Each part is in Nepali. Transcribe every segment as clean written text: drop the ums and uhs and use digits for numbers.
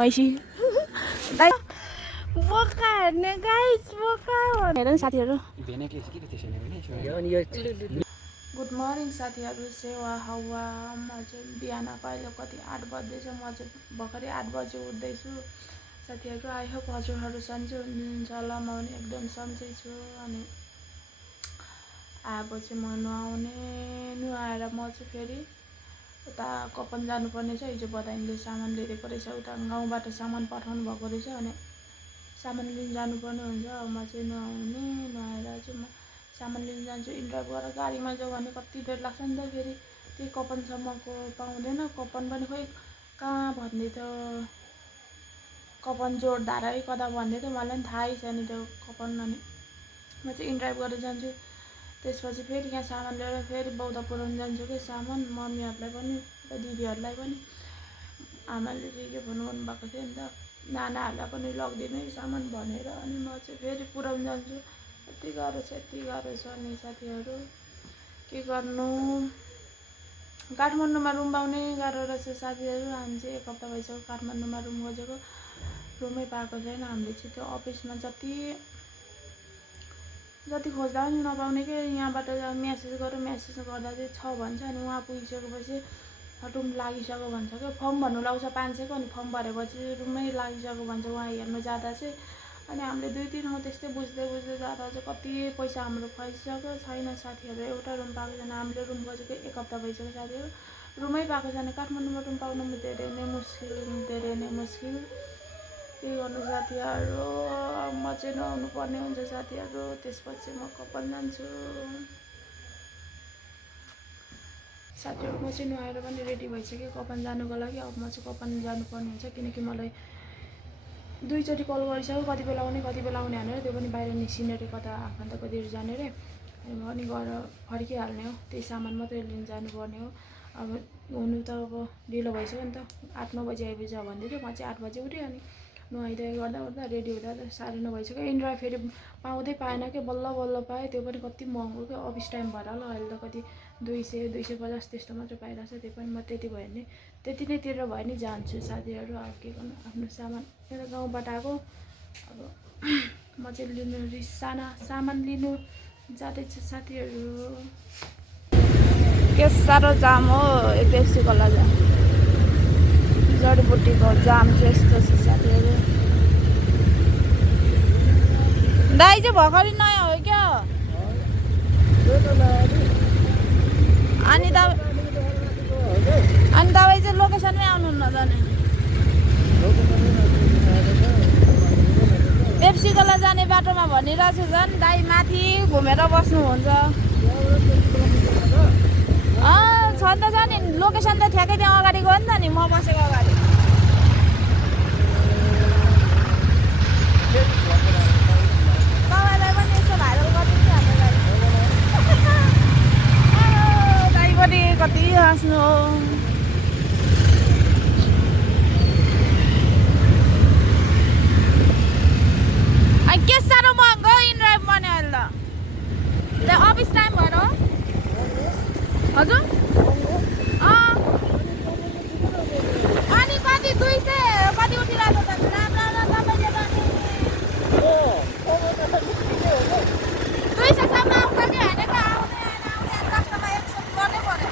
मैसी दाइ बोका हेर्ने गाइस बोका हेर न साथीहरू गुड मर्निङ साथीहरू सेवा हावा म चाहिँ बिहान कहिले कति 8 बज्दैछ म चाहिँ भर्खरै 8 बजे उठ्दैछु साथीहरू आई होप हजुरहरू सन्चै हुनुहुन्छ होला म पनि एकदम सन्चै छु अनि आएपछि म नुहाएर म चाहिँ फेरि उता कपन जानुपर्ने छ हिजो बदाइनले सामान ल्याइदिएको रहेछ उता गाउँबाट सामान पठाउनु भएको रहेछ अनि सामान लिन जानुपर्ने हुन्छ म चाहिँ नुहाएर चाहिँ म सामान लिन जान्छु इन्ड्राइभ गरेर गाडीमा जाऊ भने कति बेर लाग्छ नि त फेरि त्यही कपनसम्मको पाउँदैन कपन पनि खोइ कहाँ भन्दै थियो कपन जोडधारै कता भन्दै थियो मलाई पनि थाहै छैन त्यो कपन अनि म चाहिँ इन्ड्राइभ गरेर जान्छु त्यसपछि फेरि यहाँ सामान लिएर फेरि बौद्ध पुऱ्याउनु जान्छु कि सामान मम्मीहरूलाई पनि र दिदीहरूलाई पनि आमाले चाहिँ के भन्नु गर्नुभएको थियो नि त नानाहरूलाई पनि लगिदिनु है सामान भनेर अनि म चाहिँ फेरि पुऱ्याउनु जान्छु यति गाह्रो छ नि साथीहरू के गर्नु काठमाडौँमा रुम पाउने गाह्रो रहेछ साथीहरू हामी चाहिँ 1 हप्ता भइसक्यो काठमाडौँमा रुम खोजेको रुमै पाएको छैन हामीले चाहिँ त्यो अफिसमा जति खोज्दा पनि नपाउने कि यहाँबाट मेसेज गर्दा चाहिँ 6 भन्छ अनि उहाँ पुगिसकेपछि रुम लागिसक्यो भन्छ क्या फर्म भर्नु लाउँछ 500 को अनि फर्म भरेपछि रुमै लागिसक्यो भन्छ उहाँ हेर्नु जाँदा चाहिँ अनि हामीले 2-3 ठाउँ त्यस्तै बुझ्दै जाँदा चाहिँ कति पैसा हाम्रो फैसक्यो छैन साथीहरू एउटा रुम पाएको छैन हामीले रुम खोजेको 1 हप्ता भइसक्यो साथीहरू रुमै पाएको छैन काठमाडौँमा रुम पाउनु धेरै नै मुस्किल के गर्नु साथीहरू म चाहिँ नुहाउनु पर्ने हुन्छ साथीहरू त्यसपछि म कपन जान्छु साथीहरू म चाहिँ नुहाएर पनि रेडी भइसक्यो कपन जानुको लागि अब म चाहिँ कपन जानुपर्ने हुन्छ किनकि मलाई 2 चोटि कल गरिसक्यो कति बेला आउने भनेर त्यो पनि बाहिर निस्किने रे कता आफन्तकोतिर जाने रे अनि म पनि गएर फर्किहाल्ने हो त्यही सामान मात्रै लिन जानुपर्ने हो अब हुनु त अब ढिलो भइसक्यो नि त 8-9 बजे आइपुग्छ भन्दै थियो म चाहिँ 8 बजे उठेँ अनि नुहाइदिए गर्दा रेडी हुँदा त 9:30 भइसक्यो इन्ड्रा फेरि पाउँदै पाएन कि बल्ल पाएँ त्यो पनि कति महँगो क्या अफिस टाइम भएर होला अहिले त कति 200-250 त्यस्तो मात्र पाइरहेको छ त्यो पनि म त्यति भयो भने त्यति नै तिरेर भयो नि जान्छु साथीहरू अब के गर्नु आफ्नो सामान मेरो गाउँबाट आएको अब म चाहिँ लिनु सामान लिनु जाँदैछु साथीहरू के साह्रो जाम हो एपिएफसी खोला जाम जडीबुटीको जाम चाहिँ यस्तो छ साथीहरू दाइ चाहिँ भर्खरै नयाँ हो क्या अनि तपाईँ चाहिँ लोकेसनमै आउनुहुन्न जाने पेप्सी खोला जाने बाटोमा भनिरहेको छु झन् दाइ माथि घुमेर बस्नुहुन्छ छ नि त छ नि लोकेसन त ठ्याक्कै त्यहाँ अगाडि गयो नि त नि म बसेको अगाडि तपाईँलाई पनि यसो भाइरल गरिदिन्छु हाम्रो गाडी दाइ पनि कति हाँस्नु अनि के साह्रो महँगो इन्ड्राइभ बन्यो अहिले त त्यहाँ अफिस टाइम भएर हो हजुर अनि कति 200 कति उठिरहेको छ राम्रो तपाईँले पनि 200 सम्म आउँछ कि होइन त आउने कस्टमर 100 गर्नै पर्यो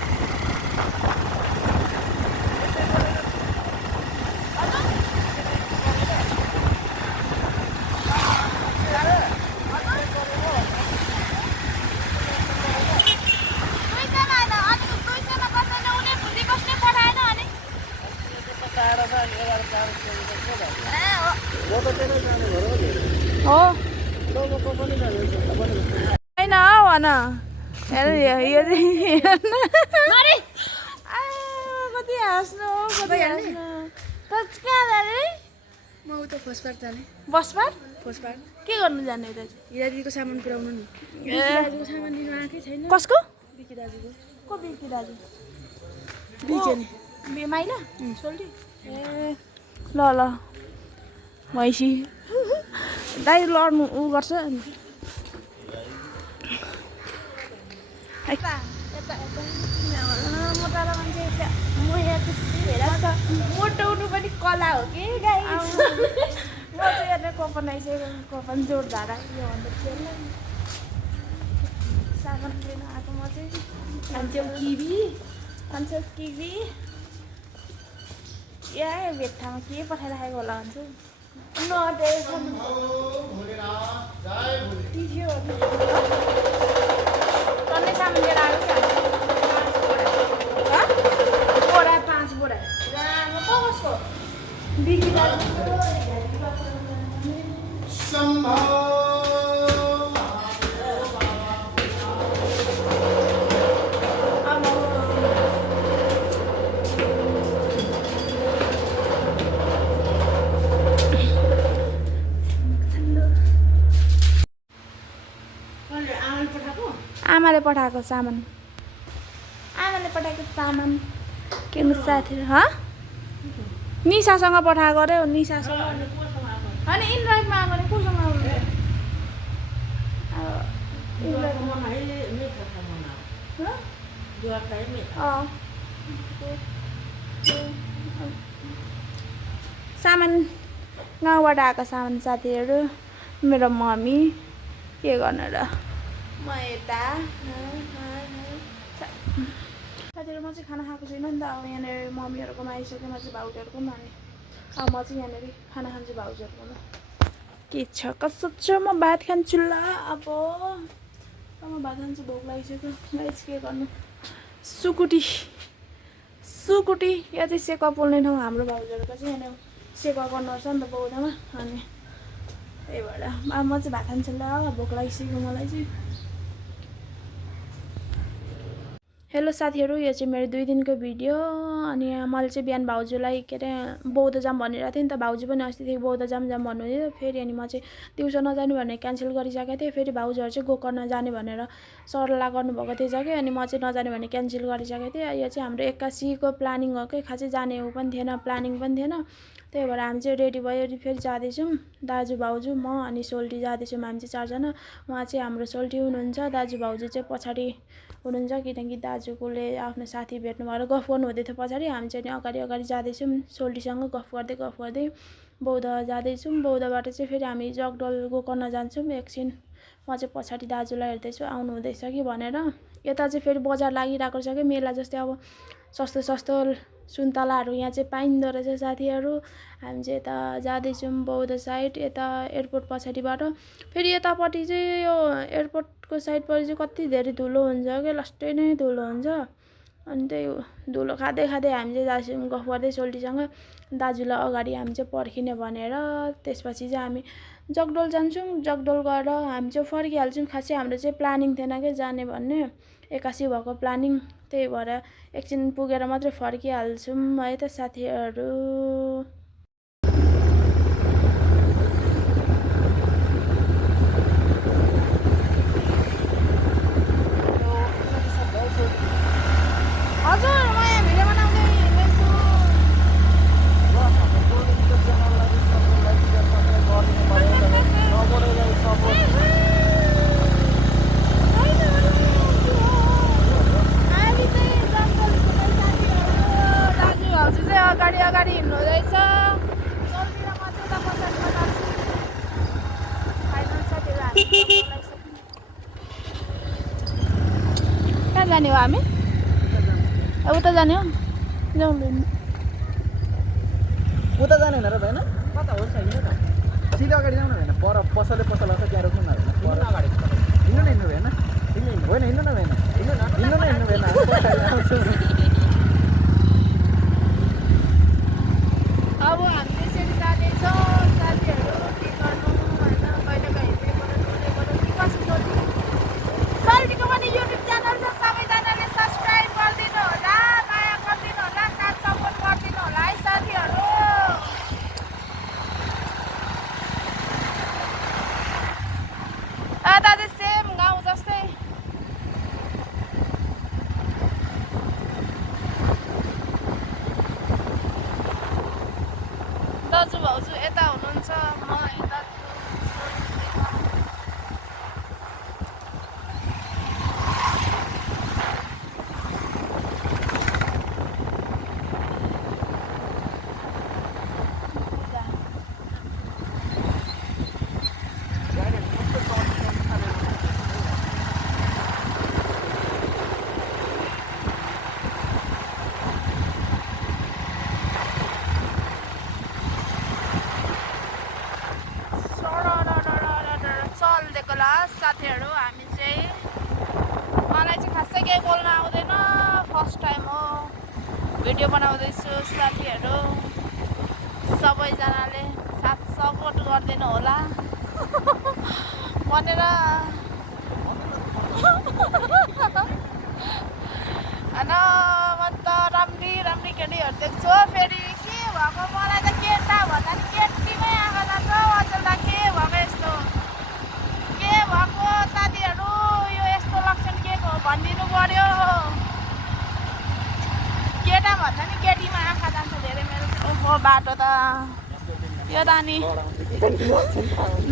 होइन हौ भन कति हाँस्नु हो कति हाँस्नु त कहाँ जाने म उता फसपाट जाने बसपाट के गर्नु जाने उता चाहिँ हिराजीको सामान पुऱ्याउनु नि दाजुको सामान लिनु आएकै छैन कसको बिकी दाजुको को बिर्की दाजु बिके माइला सोल्टी ए ल मैसी दाइ लड्नु उ गर्छ यता यता मोटाला मान्छे म यहाँ त्यस्तै हेर मोटाउनु पनि कला हो कि गाई म चाहिँ हेर्ने कपन आइसकेको कपन जोडधारा यो भन्दा चाहिँ सामान लिन आएको म चाहिँ खान्छौ किवी या भेट्टामा के पठाइराखेको होला भन्छु टन्नै सामान लिएर आएको बोरा 5 बोरा कसको बिजी आमाले पठाएको सामान किन्नु साथीहरू निशासँग पठाएको अरे निशासँग होइन इन्ड्राइभमा आएको नि कोसँग सामान गाउँबाट आएको सामान साथीहरू मेरो मम्मी के गर्नु र म यता साथीहरू म चाहिँ खाना खाएको छुइनँ नि त अब यहाँनिर मम्मीहरूकोमा आइसक्यो म चाहिँ भाउजूहरूकोमा अनि अब म चाहिँ यहाँनिर खाना खान्छु भाउजूहरूकोमा के छ कसो छ म भात खान्छु ल अब म भात खान्छु भोक लागिसक्यो गाइस के गर्नु सुकुटी या चाहिँ सेकुवा पोल्ने ठाउँ हाम्रो भाउजूहरूको चाहिँ यहाँनिर सेकुवा गर्नुपर्छ नि त बौद्धमा अनि त्यही भएर अब म चाहिँ भात खान्छु ल भोक लागिसक्यो मलाई चाहिँ हेलो साथीहरू यो चाहिँ मेरो 2 दिनको भिडियो अनि मैले चाहिँ बिहान भाउजूलाई के अरे बौद्ध जाम भनिरहेको थिएँ नि त भाउजू पनि अस्तिदेखि बौद्ध जाम भन्नुहुन्थ्यो फेरि अनि म चाहिँ दिउँसो नजानु भनेर क्यान्सल गरिसकेको थिएँ फेरि भाउजूहरू चाहिँ गोकर्ण जाने भनेर सल्लाह गर्नुभएको थिएछ कि अनि म चाहिँ नजाने भनेर क्यान्सल गरिसकेको थिएँ यो चाहिँ हाम्रो 81को प्लानिङ हो कि खासै जाने ऊ पनि थिएन प्लानिङ पनि थिएन त्यही भएर हामी चाहिँ रेडी भयो फेरि जाँदैछौँ दाजु भाउजू म अनि सोल्टी जाँदैछौँ हामी चाहिँ 4 जना उहाँ चाहिँ हाम्रो सोल्टी हुनुहुन्छ दाजु भाउजू चाहिँ पछाडि हुनुहुन्छ किनकि दाजुकोले आफ्नो साथी भेट्नु भएर गफ गर्नु हुँदै थियो पछाडि हामी चाहिँ अगाडि जाँदैछौँ सोल्टीसँग गफ गर्दै बौद्ध जाँदैछौँ बौद्धबाट चाहिँ फेरि हामी जगडल गोकर्ण जान्छौँ एकछिन म चाहिँ पछाडि दाजुलाई हेर्दैछु आउनु हुँदैछ कि भनेर यता चाहिँ फेरि बजार लागिरहेको छ कि मेला जस्तै अब सस्तो सुन्तलाहरू यहाँ चाहिँ पाइँदो रहेछ साथीहरू हामी चाहिँ यता जाँदैछौँ बौद्ध साइड यता एयरपोर्ट पछाडिबाट फेरि यतापट्टि चाहिँ यो एयरपोर्टको साइडपट्टि चाहिँ कति धेरै धुलो हुन्छ क्या लास्टै नै धुलो हुन्छ अनि त्यही धुलो खाँदै हामी चाहिँ जान्छौँ गफ गर्दै सोल्टीसँग दाजुलाई अगाडि हामी चाहिँ पर्खिने भनेर त्यसपछि चाहिँ हामी जगडल जान्छौँ जगडल गएर हामी चाहिँ फर्किहाल्छौँ खासै हाम्रो चाहिँ प्लानिङ थिएन क्या जाने भन्ने 81 भएको प्लानिङ त्यही भएर एकछिन पुगेर मात्रै फर्किहाल्छौँ है त साथीहरू हजुर म यहाँ भिडियो बनाउँदै हिँड्दैछु दाजु चाहिँ अगाडि हिँड्नु हुँदैछ सोल्टी र म चाहिँ उता पछाडिमा जान्छु फाइनल साथीहरू हामी कहाँ जाने हो हामी उता जाने हो जाउँ उता जाने होइन र होइन कता हो छैन त सिधा अगाडि जाउँ न होइन पर पसलले पसल आउँछ त्यहाँ रोक्नु न होइन पर अगाडि हिँड्नु न हिँड्नु भएन होइन हिँड्नु न भएन हिँड्नु भएन अब हामी त्यसरी जाँदैछौँ साथीहरू के गर्नु होइन कहिले कहिले के कसो सोध्नु सोल्टीको पनि युट्युब च्यानल छ सबैजनाले सब्सक्राइब गरिदिनु होला माया गरिदिनु होला साथ सपोर्ट गरिदिनु होला है साथीहरू यता चाहिँ सेम गाउँ जस्तै भिडियो बनाउँदैछु साथीहरू सबैजनाले साथ सपोर्ट गरिदिनु होला भनेर होइन म त राम्री राम्री केटीहरू देख्छु फेरि के भएको मलाई त केटा भन्दा नि केटीमै आँखा जान्छ अचेल त के भएको यस्तो के भएको साथीहरू यो यस्तो लक्षण के हो भनिदिनु पर्यो केटा भन्दा नि केटीमा आँखा जान्छ धेरै मेरो ओहो बाटो त यो त अनि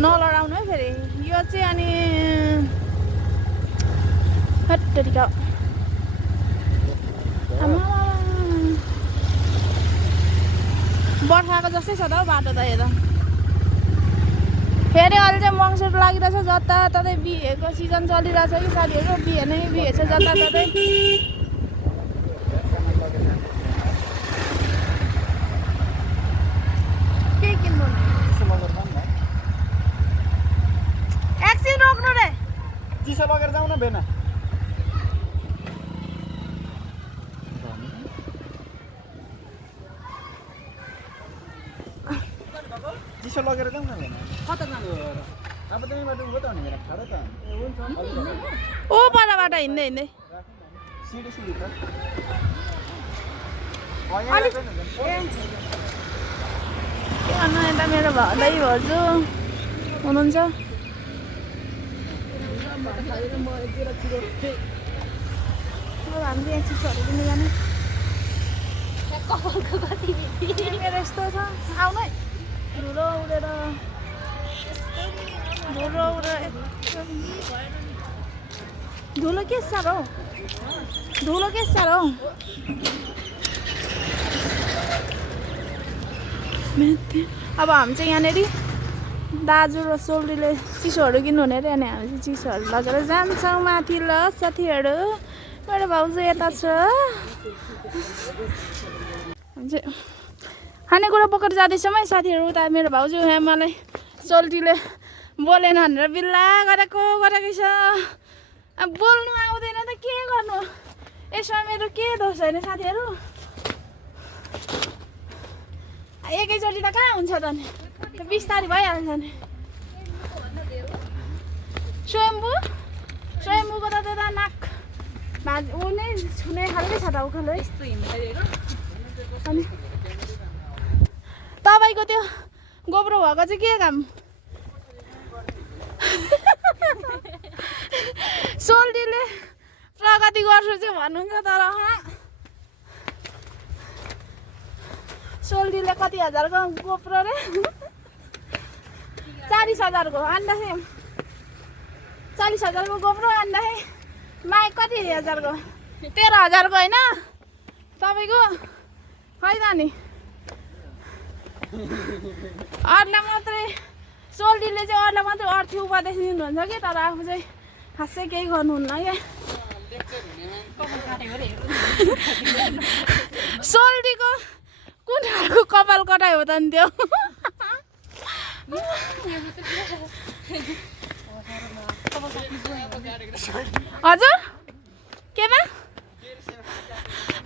नलडाउनु है फेरि यो चाहिँ अनि हट्टरिका बर्खाको जस्तै छ त हौ बाटो त यो त फेरि अहिले चाहिँ मङ्सिर लागिरहेछ जताततै बिहेको सिजन चलिरहेछ कि साथीहरू बिहे नै बिहे छ जताततै के किन्नु एकछिन रोक्नु रे चिसो लगेर जाउँ न बेना चिसो लगेर जाउँ न बेना कता जानु अब त यहीँबाट उँभो त हो नि मेरा खाँदै त ओ परबाट हिँड्दै हिँड्दै सिडी सिडी त के भन्नु यता मेरो दाइ भाउजू हुनुहुन्छ हामी चाहिँ चिसोहरू किन्नु जाने मेरो यस्तो छ आउनु है धुलो उडेर धुलो के साह्रो हौ धुलो के साह्रो हौ अब हामी चाहिँ यहाँनिर दाजु र सोल्डीले चिसोहरू किन्नु हुने अरे अनि हामी चाहिँ चिसोहरू लगेर जान्छौँ माथि ल साथीहरू मेरो भाउजू यता छ खानेकुरा बोकेर जाँदैछौँ है साथीहरू उता मेरो भाउजू यहाँ मलाई सोल्टीले बोलेन भनेर बिल्ला गरेकै छ अब बोल्नु आउँदैन त के गर्नु यसमा मेरो के दोष होइन साथीहरू एकैचोटि त कहाँ हुन्छ त नि बिस्तारै भइहाल्छ नि स्वयम्भूको त त्यता नाक ऊ नै छुने खालकै छ त उखालो यस्तो अनि तपाईँको त्यो गोब्रो भएको चाहिँ के काम सोल्डीले प्रगति गर्छु चाहिँ भन्नुहुन्छ तर सोल्डीले कति हजारको गोप्रो रे 40,000को आन्दाखेरि 40,000को गोप्रो आन्दाखेरि माइक कति हजारको 13,000को होइन तपाईँको खै त नि अरूलाई मात्रै सोल्डीले चाहिँ अरूलाई मात्रै अर्थी उपदेश दिनुहुन्छ कि तर आफू चाहिँ खासै केही गर्नुहुन्न क्या सोल्डीको कुन खालको कपाल कटाइ हो त नि त्यो हजुर केमा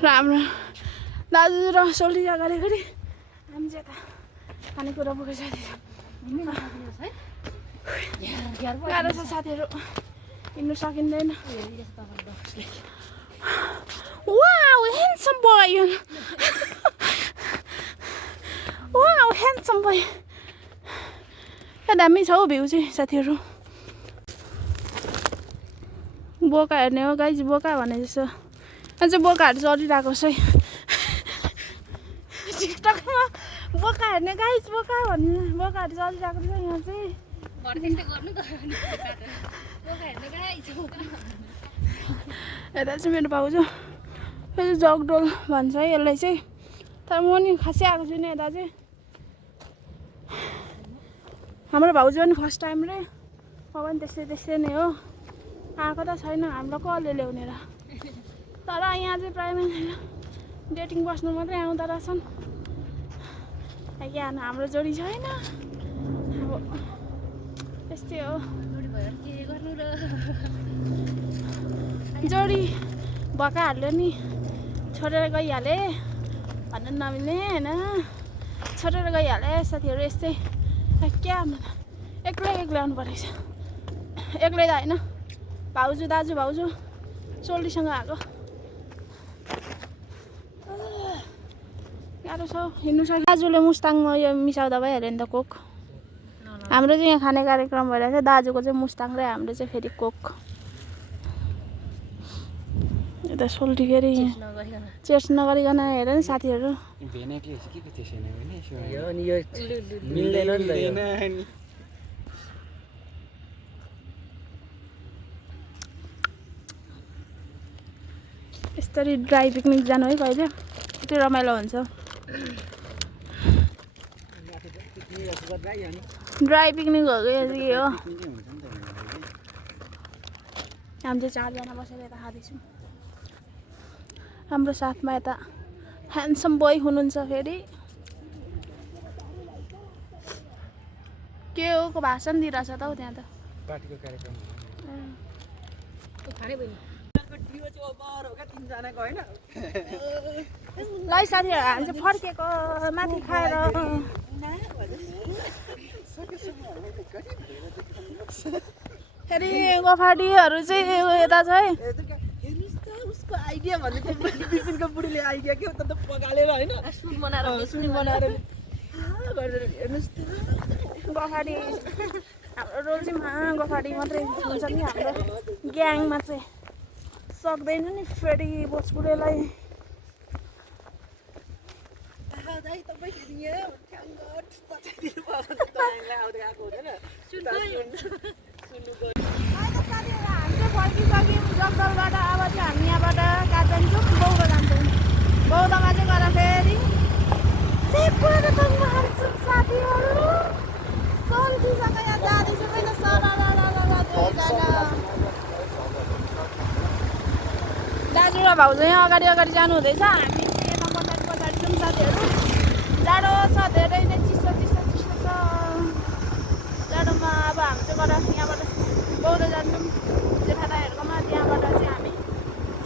राम्रो दाजु र सोल्डी अगाडि अगाडि हामी चाहिँ यता खानेकुरा बोकेर जाँदैछौँ गाह्रो छ साथीहरू हिँड्नु सकिँदैन wow handsome boy wow handsome boy दामी छ हौ भ्यू चाहिँ साथीहरू बोका हेर्ने हो गाइज बोका भने जस्तो अझ बोकाहरू चलिरहेको छ है टिकटकमा बोका हेर्ने गाइज बोका भन्ने बोकाहरू चलिरहेको छ यहाँ चाहिँ यता चाहिँ मेरो भाउजू यो चाहिँ जगडोल भन्छ है यसलाई चाहिँ तर म नि खासै आएको छुइनँ यता चाहिँ हाम्रो भाउजू पनि फर्स्ट टाइम रे म पनि त्यस्तै नै हो आएको त छैन हाम्रो कसले ल्याउने र तर यहाँ चाहिँ प्रायः मान्छेले डेटिङ बस्नु मात्रै आउँदो रहेछन् यहाँ हाम्रो जोडी छैन अब त्यस्तै हो जोडी भएकाहरूले नि छोडेर गइहाले भन्नु नमिल्ने होइन छोडेर गइहाले साथीहरू यस्तै क्या एक्लै आउनु परेको छ एक्लै त होइन भाउजू दाजु सोल्टीसँग आएको गाह्रो छ हिँड्नु सक्यो दाजुले मुस्ताङमा यो मिसाउँदा भइहाल्यो नि त कोक हाम्रो चाहिँ यहाँ खाने कार्यक्रम भइरहेको छ दाजुको चाहिँ मुस्ताङ र हाम्रो चाहिँ फेरि कोक यता सोल्टी फेरि चेस्ट नगरिकन हेर नि साथीहरू यसरी ड्राई पिकनिक जानु है कहिले कति रमाइलो हुन्छ ड्राई पिकनिक हो कि के हो हामी चाहिँ 4 जना बसेर यता खाँदैछौँ हाम्रो साथमा यता ह्यान्डसम बोय हुनुहुन्छ फेरि के हो को भाषण दिइरहेछ त हौ त्यहाँ त पार्टीको कार्यक्रम ल साथीहरू हामी चाहिँ फर्केको माथि खाएर फेरि गफाडीहरू चाहिँ यता छ है उसको आइडिया भनेको विपिनको बुढीले आइडिया के हो त पगालेर होइन सुन बनाएर हेर्नुहोस् त गफाडी हाम्रो रोल चाहिँ गफाडी मात्रै हुन्छ नि हाम्रो ग्याङमा चाहिँ सक्दैन नि फेरि भोजपुरेलाई हामी चाहिँ फर्किसक्यौँ जगदलबाट अब चाहिँ हामी यहाँबाट कहाँ जान्छौँ बौद्ध जान्छौँ बौद्धमा चाहिँ गएर फेरि साथीहरू सोल्टीसँग यहाँ जाँदैछौँ होइन दाजु र भाउजू यहाँ अगाडि जानु हुँदैछ हामी चाहिँ यता पछाडि छौँ साथीहरू जाडो छ धेरै नै चिसो छ जाडोमा अब हामी चाहिँ गएर यहाँबाट बौद्ध जान्छौँ जेठादाहरूकोमा त्यहाँबाट चाहिँ हामी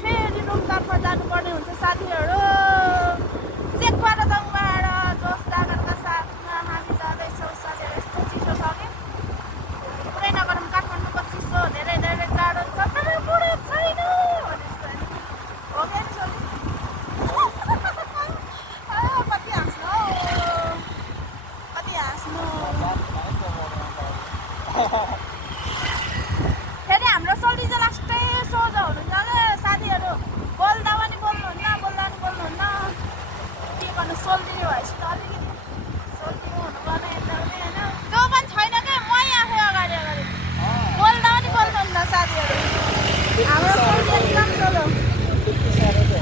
फेरि रुमतर्फ जानुपर्ने हुन्छ साथीहरू चेकबाट जङबाट जोस जागरका साथमा हामी जाँदैछौँ साथीहरू यस्तो चिसो छ कि पुरै नगरौँ काठमाडौँको चिसो धेरै जाडो छ तर बुढो छैन हो क्या कति हाँस्नु फेरि हाम्रो सोल्टी चाहिँ लास्टै सोझो हुनुहुन्छ क्या साथीहरू बोल्दा पनि बोल्नुहुन्न के गर्नु सोल्टी भएपछि त अलिकति सोल्टी हुनुपर्ने यताउति होइन त्यो पनि छैन क्या मै आफै अगाडि बोल्दा पनि बोल्नुहुन्न साथीहरू हाम्रो सोल्टी एकदम सोझो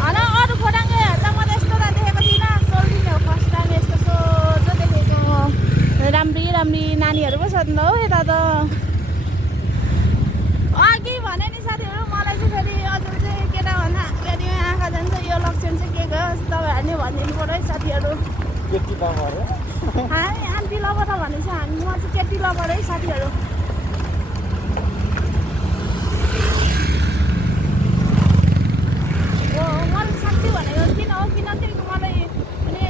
होइन अरू खोटाङ्गे हेर्दा म त यस्तो त देखेको थिइनँ सोल्टी नै हो फर्स्ट टाइम यस्तो सोझो देखेको राम्री नानीहरू पो छ नि त हौ यता त अघि भने नि साथीहरू मलाई चाहिँ फेरि अझै चाहिँ केटा भन्दा फेरि आँखा जान्छ यो लक्षण चाहिँ के गयो तपाईँहरू नै भनिदिनु पऱ्यो है साथीहरू हामी आन्टी लबर त भनेको छ हामी म चाहिँ केटी लबर है साथीहरू मलाई साथी भनेको किन हो किनकि मलाई पनि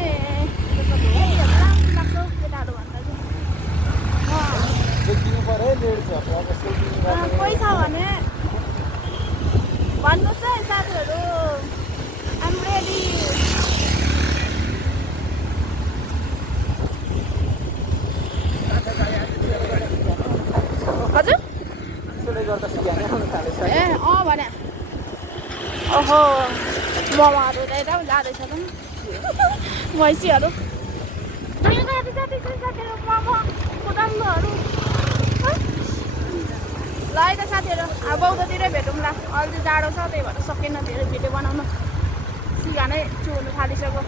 केटीहरू राम्रो लाग्छ केटाहरू भन्दा चाहिँ कोही छ भने भन्नुहोस् है साथीहरू आम रेडी हजुर ए भने ओहो मोमोहरू यता पनि जाँदैछ त भैँसीहरू साथीहरू मोमो खोटाङ्गोहरू ल है त साथीहरू अब बौद्धतिरै भेटौँला अहिले जाडो छ त्यही भएर सकेन धेरै भिडियो बनाउन सिगा नै चुहुनु थालिसक्यो